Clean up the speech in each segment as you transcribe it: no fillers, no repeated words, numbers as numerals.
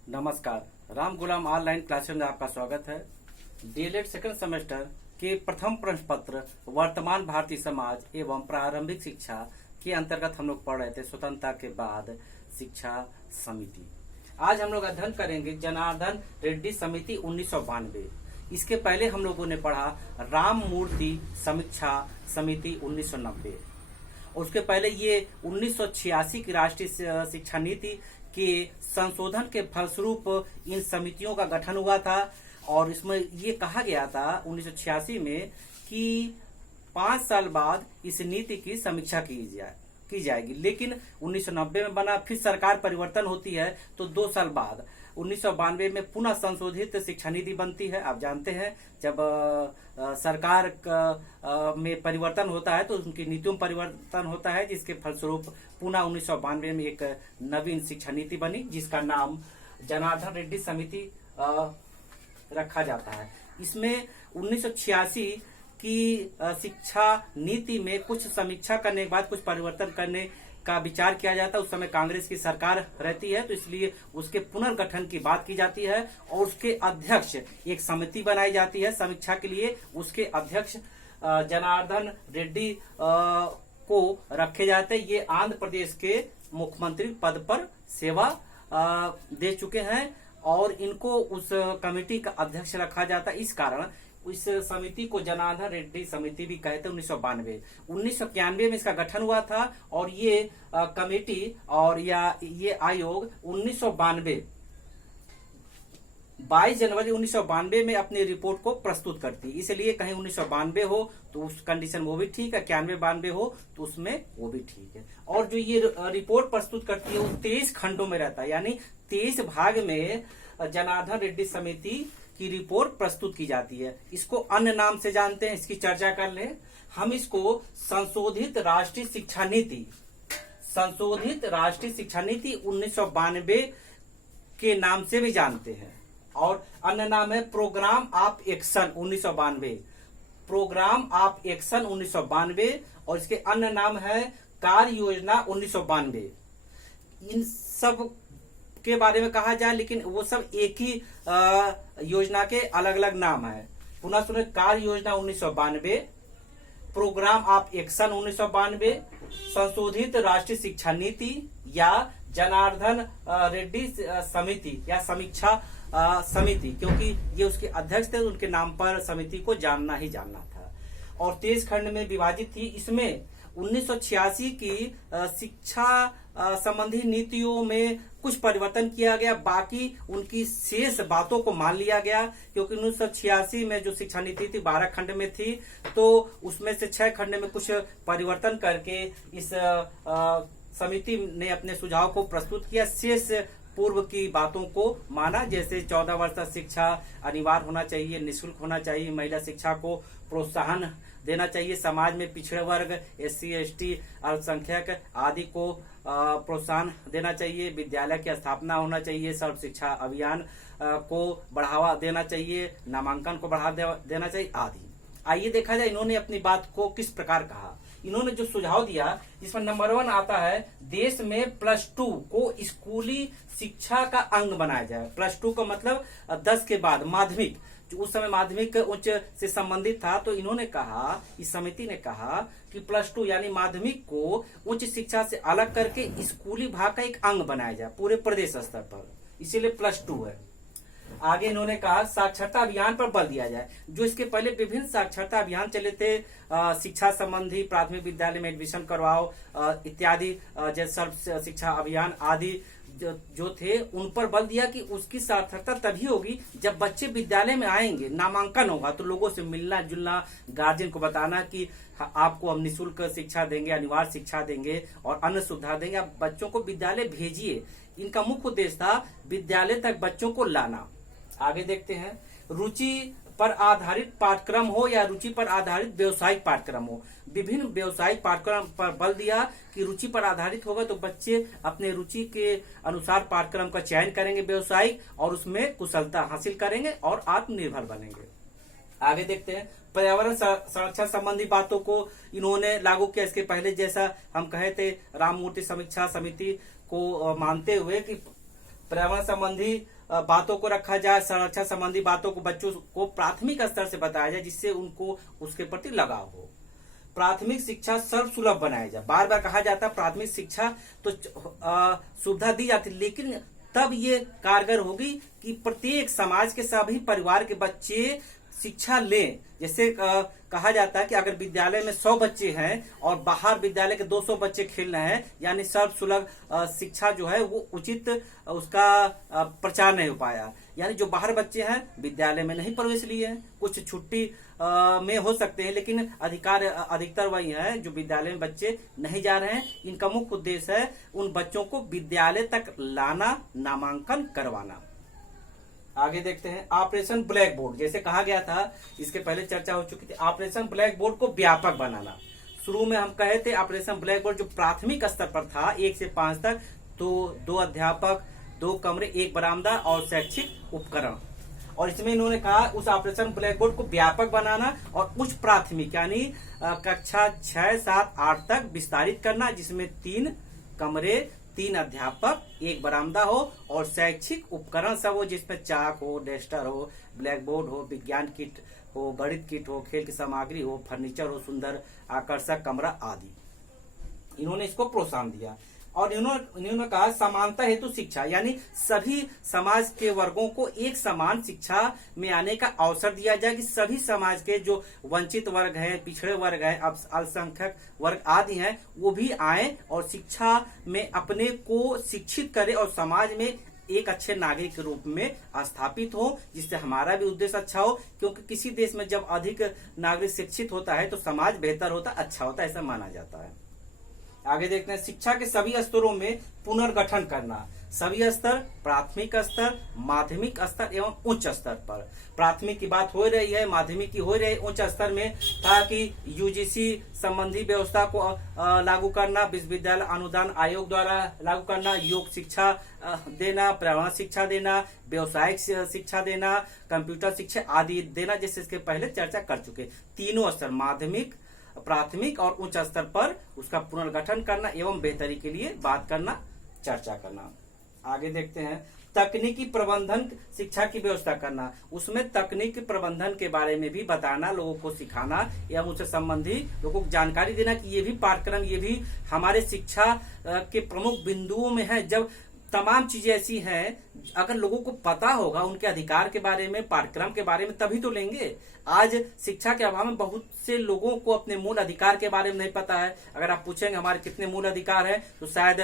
नमस्कार। राम गुलाम online classes में आपका स्वागत है। डीएलएड सेकंड सेमेस्टर के प्रथम प्रश्न पत्र वर्तमान भारतीय समाज एवं प्रारंभिक शिक्षा के अंतर्गत हम लोग पढ़ रहे थे स्वतंत्रता के बाद शिक्षा समिति। आज हम लोग अध्ययन करेंगे जनार्दन रेड्डी समिति 1992। इसके पहले हम लोगों ने पढ़ा राम मूर्ति समीक्षा समिति 1990। उसके पहले ये 1986 की राष्ट्रीय शिक्षा नीति के संशोधन के फलस्वरूप इन समितियों का गठन हुआ था और इसमें ये कहा गया था 1986 में कि 5 साल बाद इस नीति की समीक्षा की जाएगी। लेकिन 1990 में बना, फिर सरकार परिवर्तन होती है तो 2 साल बाद 1992 में पुनः संशोधित शिक्षा नीति बनती है। आप जानते हैं जब सरकार में परिवर्तन होता है तो उनकी नीतियों में परिवर्तन होता है, जिसके फलस्वरूप पुनः 1992 में एक नवीन शिक्षा नीति बनी जिसका नाम जनार्दन रेड्डी समिति रखा जाता है। इसमें 1986 की शिक्षा नीति में कुछ समीक्षा करने के बाद कुछ परिवर्तन करने का विचार किया जाता है। उस समय कांग्रेस की सरकार रहती है तो इसलिए उसके पुनर्गठन की बात की जाती है और उसके अध्यक्ष एक समिति बनाई जाती है समीक्षा के लिए। उसके अध्यक्ष जनार्दन रेड्डी को रखे जाते हैं। ये आंध्र प्रदेश के मुख्यमंत्री पद पर सेवा दे चुके हैं और इनको उस कमेटी का अध्यक्ष रखा जाता है। इस कारण इस समिति को जनार्दन रेड्डी समिति भी कहते हैं। 1991 में इसका गठन हुआ था और ये कमेटी और ये आयोग 22 जनवरी 1992 में अपनी रिपोर्ट को प्रस्तुत करती है। इसलिए कहीं 1992 हो तो उस कंडीशन वो भी ठीक है, 91-92 हो तो उसमें वो भी ठीक है। और जो ये रिपोर्ट प्रस्तुत करती है वो 23 खंडों में रहता है, यानी 23 भाग में जनार्दन रेड्डी समिति की रिपोर्ट प्रस्तुत की जाती है। इसको अन्य नाम से जानते हैं, इसकी चर्चा कर लें। हम इसको संशोधित राष्ट्रीय शिक्षा नीति 1992 के नाम से भी जानते हैं और अन्य नाम है programme of action 1992, programme of action 1992 और इसके अन्य नाम है कार्य योजना 1992। इन सब के बारे में कहा जाए लेकिन वो सब एक ही योजना के अलग अलग नाम है। पुनः सुने, कार्य योजना 1992, प्रोग्राम ऑफ एक्शन 1992, संशोधित राष्ट्रीय शिक्षा नीति या जनार्दन रेड्डी समिति या समीक्षा समिति, क्योंकि ये उसके अध्यक्ष थे उनके नाम पर समिति को जानना ही जानना था और 23 खंड में विभाजित थी। इसमें 1986 की शिक्षा संबंधी नीतियों में कुछ परिवर्तन किया गया, बाकी उनकी शेष बातों को मान लिया गया क्योंकि 1986 में जो शिक्षा नीति थी 12 खंड में थी तो उसमें से 6 खंड में कुछ परिवर्तन करके इस समिति ने अपने सुझाव को प्रस्तुत किया। शेष पूर्व की बातों को माना, जैसे 14 वर्ष तक शिक्षा अनिवार्य होना चाहिए, निःशुल्क होना चाहिए, महिला शिक्षा को प्रोत्साहन देना चाहिए, समाज में पिछड़े वर्ग SC ST अल्पसंख्यक आदि को प्रोत्साहन देना चाहिए, विद्यालय की स्थापना होना चाहिए, सर्व शिक्षा अभियान को बढ़ावा देना चाहिए, नामांकन को बढ़ावा देना चाहिए आदि। आइए देखा जाए इन्होंने अपनी बात को किस प्रकार कहा। इन्होंने जो सुझाव दिया इसमें नंबर 1 आता है देश में +2 को स्कूली शिक्षा का अंग बनाया जाए। +2 का मतलब 10 के बाद माध्यमिक, उस समय माध्यमिक उच्च से संबंधित था तो इन्होंने कहा, इस समिति ने कहा कि +2 यानी माध्यमिक को उच्च शिक्षा से अलग करके स्कूली भाग का एक अंग बनाया जाए पूरे प्रदेश स्तर पर, इसीलिए +2 है। आगे इन्होंने कहा साक्षरता अभियान पर बल दिया जाए। जो इसके पहले विभिन्न साक्षरता अभियान चले थे, शिक्षा संबंधी, प्राथमिक विद्यालय में एडमिशन करवाओ इत्यादि, जैसे सर्व शिक्षा अभियान आदि जो थे उन पर बल दिया कि उसकी सार्थकता तभी होगी जब बच्चे विद्यालय में आएंगे, नामांकन होगा तो लोगों से मिलना जुलना, गार्जियन को बताना कि आपको हम निःशुल्क शिक्षा देंगे, अनिवार्य शिक्षा देंगे और अन्य सुविधा देंगे, आप बच्चों को विद्यालय भेजिए। इनका मुख्य उद्देश्य था विद्यालय तक बच्चों को लाना। आगे देखते हैं, रुचि पर आधारित पाठ्यक्रम हो या रुचि पर आधारित व्यवसायिक पाठ्यक्रम हो। विभिन्न व्यवसायिक पाठ्यक्रम पर बल दिया कि रुचि पर आधारित होगा तो बच्चे अपने रुचि के अनुसार पाठ्यक्रम का चयन करेंगे व्यवसायिक और उसमें कुशलता हासिल करेंगे और आत्मनिर्भर बनेंगे। आगे देखते हैं, पर्यावरण संरक्षण संबंधी बातों को इन्होंने लागू किया। इसके पहले जैसा हम कहे थे राम मूर्ति समीक्षा समिति को मानते हुए कि पर्यावरण संबंधी बातों को रखा जाए, संरक्षण संबंधी बातों को बच्चों को प्राथमिक स्तर से बताया जाए, जिससे उनको उसके प्रति लगाव हो। प्राथमिक शिक्षा सर्वसुलभ बनाया जाए। बार बार कहा जाता है प्राथमिक शिक्षा तो सुविधा दी जाती, लेकिन तब ये कारगर होगी कि प्रत्येक समाज के सभी परिवार के बच्चे शिक्षा लें। जैसे कहा जाता है कि अगर विद्यालय में 100 बच्चे हैं और बाहर विद्यालय के 200 बच्चे खेल रहे हैं, यानी सर्वसुलभ शिक्षा जो है वो उचित उसका प्रचार नहीं हो पाया। यानी जो बाहर बच्चे हैं विद्यालय में नहीं प्रवेश लिए हैं, कुछ छुट्टी में हो सकते हैं, लेकिन अधिकतर वही है जो विद्यालय में बच्चे नहीं जा रहे हैं। इनका मुख्य उद्देश्य है उन बच्चों को विद्यालय तक लाना, नामांकन करवाना। आगे देखते हैं ऑपरेशन ब्लैक बोर्ड। जैसे कहा गया था, इसके पहले चर्चा हो चुकी थी, ऑपरेशन ब्लैक बोर्ड को व्यापक बनाना। शुरू में हम कहे थे ऑपरेशन ब्लैक बोर्ड जो प्राथमिक स्तर पर था 1 से 5 तक, तो 2 अध्यापक, 2 कमरे, 1 बरामदा और शैक्षिक उपकरण। और इसमें इन्होंने कहा उस ऑपरेशन ब्लैक बोर्ड को व्यापक बनाना और उच्च प्राथमिक यानी कक्षा 6, 7, 8 तक विस्तारित करना, जिसमें 3 कमरे, 3 अध्यापक, 1 बरामदा हो और शैक्षिक उपकरण सब हो, जिसमें चाक हो, डस्टर हो, ब्लैक बोर्ड हो, विज्ञान किट हो, गणित किट हो, खेल की सामग्री हो, फर्नीचर हो, सुंदर आकर्षक कमरा आदि। इन्होंने इसको प्रोत्साहन दिया। और इन्होंने कहा समानता हेतु शिक्षा, यानी सभी समाज के वर्गों को एक समान शिक्षा में आने का अवसर दिया जाए, कि सभी समाज के जो वंचित वर्ग हैं, पिछड़े वर्ग हैं, अल्पसंख्यक वर्ग आदि हैं, वो भी आए और शिक्षा में अपने को शिक्षित करे और समाज में एक अच्छे नागरिक के रूप में स्थापित हो, जिससे हमारा भी उद्देश्य अच्छा हो। क्योंकि किसी देश में जब अधिक नागरिक शिक्षित होता है तो समाज बेहतर होता, अच्छा होता, ऐसा माना जाता है। आगे देखते हैं शिक्षा के सभी स्तरों में पुनर्गठन करना। सभी स्तर, प्राथमिक स्तर, माध्यमिक स्तर एवं उच्च स्तर पर। प्राथमिक की बात हो रही है, माध्यमिक की हो रही है, उच्च स्तर में था कि यूजीसी संबंधी व्यवस्था को लागू करना, विश्वविद्यालय अनुदान आयोग द्वारा लागू करना, योग शिक्षा देना, पर्यावरण शिक्षा देना, व्यवसायिक शिक्षा देना, कंप्यूटर शिक्षा आदि देना, जैसे इसके पहले चर्चा कर चुके। तीनों स्तर माध्यमिक, प्राथमिक और उच्च स्तर पर उसका पुनर्गठन करना एवं बेहतरी के लिए बात करना, चर्चा करना। आगे देखते हैं तकनीकी प्रबंधन शिक्षा की व्यवस्था करना। उसमें तकनीकी प्रबंधन के बारे में भी बताना, लोगों को सिखाना एवं उससे संबंधी लोगों को जानकारी देना कि ये भी पाठ्यक्रम, ये भी हमारे शिक्षा के प्रमुख बिंदुओं में है। जब तमाम चीजें ऐसी हैं, अगर लोगों को पता होगा उनके अधिकार के बारे में, पाठ्यक्रम के बारे में, तभी तो लेंगे। आज शिक्षा के अभाव में बहुत से लोगों को अपने मूल अधिकार के बारे में नहीं पता है। अगर आप पूछेंगे हमारे कितने मूल अधिकार हैं, तो शायद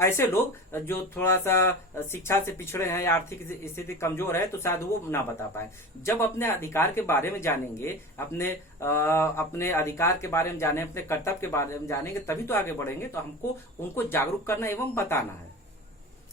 ऐसे लोग जो थोड़ा सा शिक्षा से पिछड़े हैं या आर्थिक स्थिति कमजोर है, तो शायद वो ना बता पाए। जब अपने अधिकार के बारे में जानेंगे, अपने अधिकार के बारे में जाने, अपने कर्तव्य के बारे में जानेंगे, तभी तो आगे बढ़ेंगे। तो हमको उनको जागरूक करना एवं बताना है।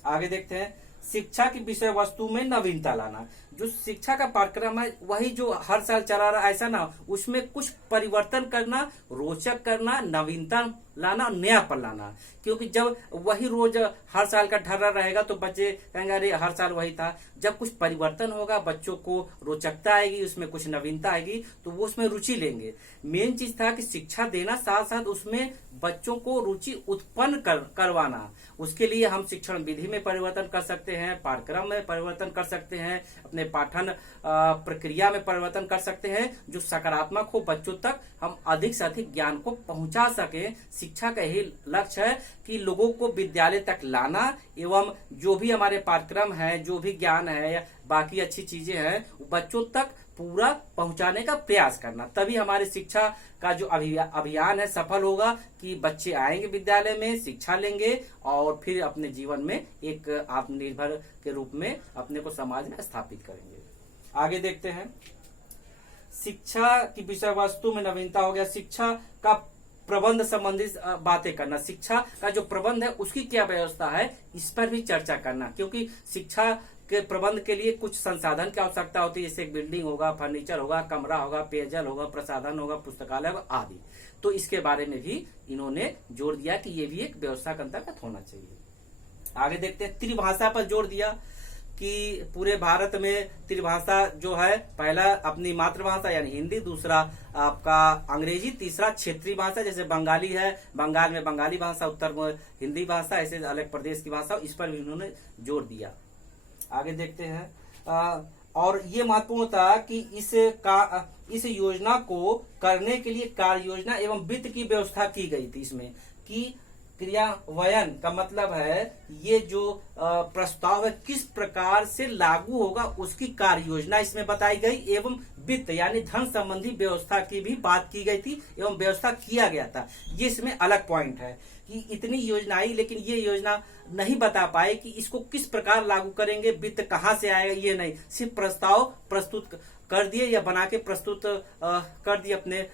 आगे देखते हैं शिक्षा की विषय वस्तु में नवीनता लाना। जो शिक्षा का पाठ्यक्रम है वही जो हर साल चला रहा, ऐसा ना, उसमें कुछ परिवर्तन करना, रोचक करना, नवीनता लाना, नयापन लाना। क्योंकि जब वही रोज हर साल का ढर्रा रहेगा तो बच्चे कहेंगे अरे हर साल वही था। जब कुछ परिवर्तन होगा, बच्चों को रोचकता आएगी, उसमें कुछ नवीनता आएगी, तो वो उसमें रुचि लेंगे। मेन चीज था कि शिक्षा देना, साथ साथ उसमें बच्चों को रुचि उत्पन्न करवाना। उसके लिए हम शिक्षण विधि में परिवर्तन कर सकते हैं, पाठ्यक्रम में परिवर्तन कर सकते हैं, अपने पाठन प्रक्रिया में परिवर्तन कर सकते हैं, जो सकारात्मक हो, बच्चों तक हम अधिक से अधिक ज्ञान को पहुंचा सके। शिक्षा का यही लक्ष्य है कि लोगों को विद्यालय तक लाना एवं जो भी हमारे पाठ्यक्रम है, जो भी ज्ञान है या बाकी अच्छी चीजें हैं, बच्चों तक पूरा पहुंचाने का प्रयास करना। तभी हमारी शिक्षा का जो अभियान है सफल होगा, कि बच्चे आएंगे विद्यालय में, शिक्षा लेंगे और फिर अपने जीवन में एक आत्मनिर्भर के रूप में अपने को समाज में स्थापित करेंगे। आगे देखते हैं शिक्षा की विषय वस्तु में नवीनता हो गया। शिक्षा का प्रबंध संबंधी बातें करना, शिक्षा का जो प्रबंध है उसकी क्या व्यवस्था है, इस पर भी चर्चा करना। क्योंकि शिक्षा के प्रबंध के लिए कुछ संसाधन की आवश्यकता होती है, जैसे एक बिल्डिंग होगा, फर्नीचर होगा, कमरा होगा, पेयजल होगा, प्रसाधन होगा, पुस्तकालय होगा आदि। तो इसके बारे में भी इन्होंने जोर दिया कि ये भी एक व्यवस्था के अंतर्गत होना चाहिए। आगे देखते हैं त्रिभाषा पर जोर दिया। कि पूरे भारत में त्रिभाषा जो है, पहला अपनी मातृभाषा यानी हिंदी, दूसरा आपका अंग्रेजी, तीसरा क्षेत्रीय भाषा जैसे बंगाली है, बंगाल में बंगाली भाषा, उत्तर में हिंदी भाषा, ऐसे अलग प्रदेश की भाषा, इस पर भी उन्होंने जोर दिया। आगे देखते हैं। और ये महत्वपूर्ण था कि इस योजना को करने के लिए कार्य योजना एवं वित्त की व्यवस्था की गई थी। इसमें कि क्रियान्वयन का मतलब है ये जो प्रस्ताव है किस प्रकार से लागू होगा उसकी कार्य योजना इसमें बताई गई, एवं वित्त यानी धन संबंधी व्यवस्था की भी बात की गई थी एवं व्यवस्था किया गया था। ये इसमें अलग पॉइंट है कि इतनी योजना आई लेकिन ये योजना नहीं बता पाए कि इसको किस प्रकार लागू करेंगे, वित्त कहाँ से आएगा, ये नहीं, सिर्फ प्रस्ताव प्रस्तुत कर दिए या बना के प्रस्तुत कर दिए अपने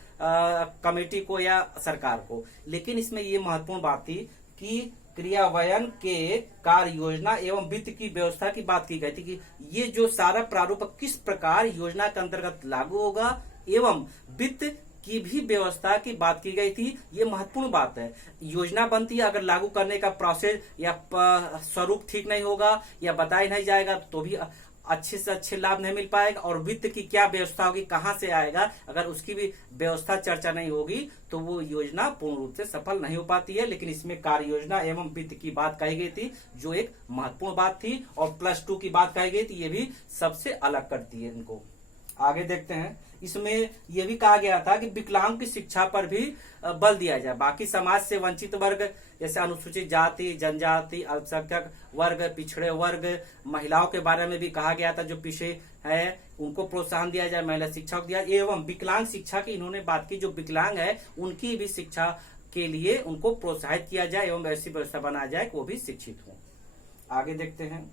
कमेटी को या सरकार को। लेकिन इसमें ये महत्वपूर्ण बात थी कि क्रियान्वयन के कार्य योजना एवं वित्त की व्यवस्था की बात की गई थी कि ये जो सारा प्रारूप किस प्रकार योजना के अंतर्गत लागू होगा एवं वित्त की भी व्यवस्था की बात की गई थी। ये महत्वपूर्ण बात है। योजना बनती है, अगर लागू करने का प्रोसेस या स्वरूप ठीक नहीं होगा या बताया नहीं जाएगा तो भी अच्छे से अच्छे लाभ नहीं मिल पाएगा। और वित्त की क्या व्यवस्था होगी, कहां से आएगा, अगर उसकी भी व्यवस्था चर्चा नहीं होगी तो वो योजना पूर्ण रूप से सफल नहीं हो पाती है। लेकिन इसमें कार्य योजना एवं वित्त की बात कही गई थी जो एक महत्वपूर्ण बात थी, और +2 की बात कही गई थी, ये भी सबसे अलग करती है इनको। आगे देखते हैं। इसमें यह भी कहा गया था कि विकलांग की शिक्षा पर भी बल दिया जाए। बाकी समाज से वंचित वर्ग जैसे अनुसूचित जाति, जनजाति, अल्पसंख्यक वर्ग, पिछड़े वर्ग, महिलाओं के बारे में भी कहा गया था जो पीछे है उनको प्रोत्साहन दिया जाए, महिला शिक्षा को दिया, एवं विकलांग शिक्षा की इन्होंने बात की, जो विकलांग है उनकी भी शिक्षा के लिए उनको प्रोत्साहित किया जाए एवं ऐसी व्यवस्था बनाया जाए कि वो भी शिक्षित हो। आगे देखते हैं।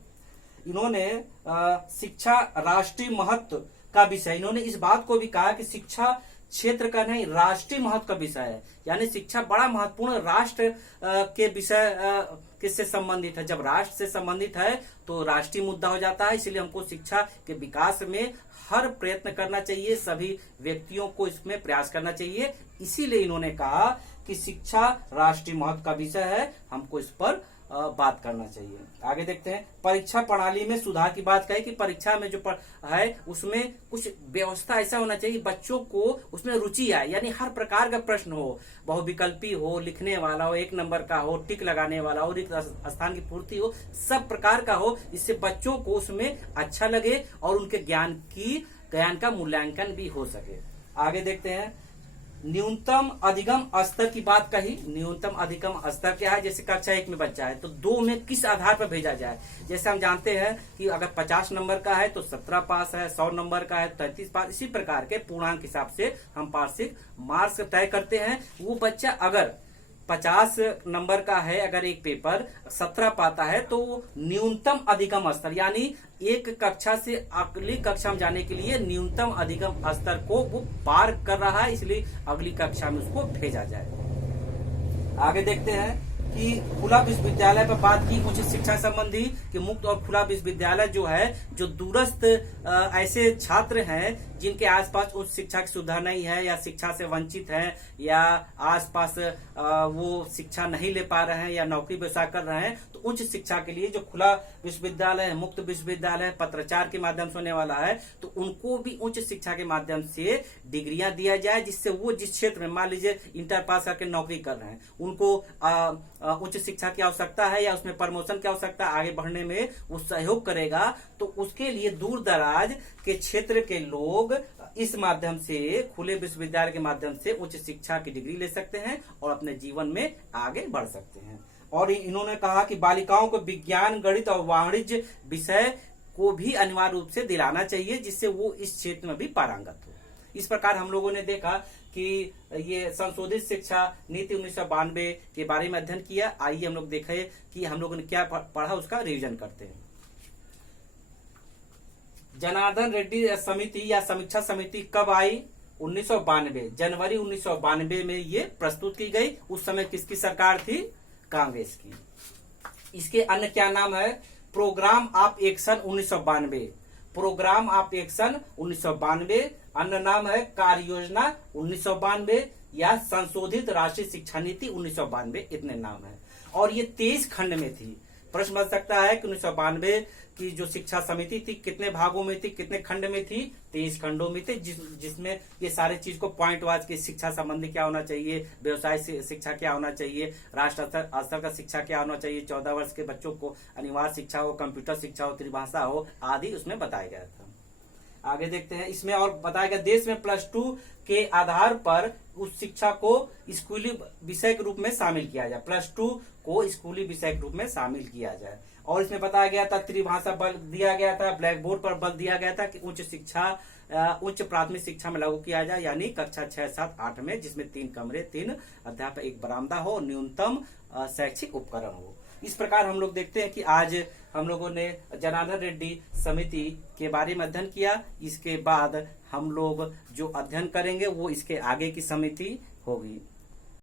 इन्होंने शिक्षा राष्ट्रीय महत्व का विषय, इन्होंने इस बात को भी कहा कि शिक्षा क्षेत्र का नहीं राष्ट्रीय महत्व का विषय है, यानी शिक्षा बड़ा महत्वपूर्ण राष्ट्र के विषय किससे संबंधित है। जब राष्ट्र से संबंधित है तो राष्ट्रीय मुद्दा हो जाता है। इसलिए हमको शिक्षा के विकास में हर प्रयत्न करना चाहिए, सभी व्यक्तियों को इसमें प्रयास करना चाहिए। इसीलिए इन्होंने कहा कि शिक्षा राष्ट्रीय महत्व का विषय है, हमको इस पर बात करना चाहिए। आगे देखते हैं। परीक्षा प्रणाली में सुधार की बात कही कि परीक्षा में जो है उसमें कुछ व्यवस्था ऐसा होना चाहिए बच्चों को उसमें रुचि आए, यानी हर प्रकार का प्रश्न हो, बहुविकल्पी हो, लिखने वाला हो, 1 नंबर का हो, टिक लगाने वाला हो, रिक्त स्थान की पूर्ति हो, सब प्रकार का हो, इससे बच्चों को उसमें अच्छा लगे और उनके ज्ञान का मूल्यांकन भी हो सके। आगे देखते हैं। न्यूनतम अधिगम स्तर की बात कही। न्यूनतम अधिगम स्तर क्या है, जैसे कक्षा 1 में बच्चा है तो 2 में किस आधार पर भेजा जाए। जैसे हम जानते हैं कि अगर 50 नंबर का है तो 17 पास है, 100 नंबर का है 33 पास, इसी प्रकार के पूर्णांक हिसाब से हम वार्षिक मार्क्स तय करते हैं। वो बच्चा अगर 50 नंबर का है, अगर एक पेपर 17 पाता है तो न्यूनतम अधिगम स्तर यानी एक कक्षा से अगली कक्षा में जाने के लिए न्यूनतम अधिगम स्तर को वो पार कर रहा है, इसलिए अगली कक्षा में उसको भेजा जाए। आगे देखते हैं कि खुला विश्वविद्यालय पर बात की उच्च शिक्षा संबंधी कि मुक्त और खुला विश्वविद्यालय जो है, जो दूरस्थ ऐसे छात्र हैं जिनके आसपास उच्च शिक्षा की सुविधा नहीं है या शिक्षा से वंचित हैं या आसपास वो शिक्षा नहीं ले पा रहे हैं या नौकरी व्यवसाय कर रहे हैं, तो उच्च शिक्षा के लिए जो खुला विश्वविद्यालय है, मुक्त विश्वविद्यालय, पत्राचार के माध्यम से होने वाला है, तो उनको भी उच्च शिक्षा के माध्यम से डिग्रियां दिया जाए, जिससे वो जिस क्षेत्र में मान लीजिए इंटर पास करके नौकरी कर रहे हैं, उनको उच्च शिक्षा की आवश्यकता है या उसमें प्रमोशन की आवश्यकता, आगे बढ़ने में वो सहयोग करेगा, तो उसके लिए दूर दराज के क्षेत्र के लोग इस माध्यम से खुले विश्वविद्यालय के माध्यम से उच्च शिक्षा की डिग्री ले सकते हैं और अपने जीवन में आगे बढ़ सकते हैं। और इन्होंने कहा कि बालिकाओं को विज्ञान, गणित और वाणिज्य विषय को भी अनिवार्य रूप से दिलाना चाहिए, जिससे वो इस क्षेत्र में भी पारंगत हो। इस प्रकार हम लोगों ने देखा कि ये संशोधित शिक्षा नीति 1992 के बारे में अध्ययन किया। आइए हम लोग देखें कि हम लोगों ने क्या पढ़ा, उसका रिवीजन करते हैं। जनार्दन रेड्डी समिति या समीक्षा समिति कब आई? 1992, जनवरी 1992 में ये प्रस्तुत की गई। उस समय किसकी सरकार थी? कांग्रेस की। इसके अन्य क्या नाम है? Programme of action 1992, programme of action 1992, अन्य नाम है कार्य योजना 1992 या संशोधित राष्ट्रीय शिक्षा नीति 1992, इतने नाम है। और ये 23 खंड में थी। प्रश्न बन सकता है कि 1992 की जो शिक्षा समिति थी कितने भागों में थी, कितने खंड में थी, 23 खंडों में थी, जिसमें ये सारे चीज को पॉइंट वाइज की शिक्षा संबंधी क्या होना चाहिए, व्यवसाय शिक्षा क्या होना चाहिए, राष्ट्र स्तर का शिक्षा क्या होना चाहिए, 14 वर्ष के बच्चों को अनिवार्य शिक्षा हो, कंप्यूटर शिक्षा हो, त्रिभाषा हो आदि उसमें बताया गया था। आगे देखते हैं, इसमें और बताया गया देश में +2 के आधार पर उस शिक्षा को स्कूली विषय के रूप में शामिल किया जाए, +2 को स्कूली विषय के रूप में शामिल किया जाए। और इसमें बताया गया था त्रिभाषा बल दिया गया था, ब्लैक बोर्ड पर बल दिया गया था कि उच्च प्राथमिक शिक्षा में लागू किया जाए, यानी कक्षा 6, 7, 8 में, जिसमें 3 कमरे, 3 अध्यापक, 1 बरामदा हो, न्यूनतम शैक्षिक उपकरण हो। इस प्रकार हम लोग देखते हैं कि आज हम लोगों ने जनार्दन रेड्डी समिति के बारे में अध्ययन किया। इसके बाद हम लोग जो अध्ययन करेंगे वो इसके आगे की समिति होगी।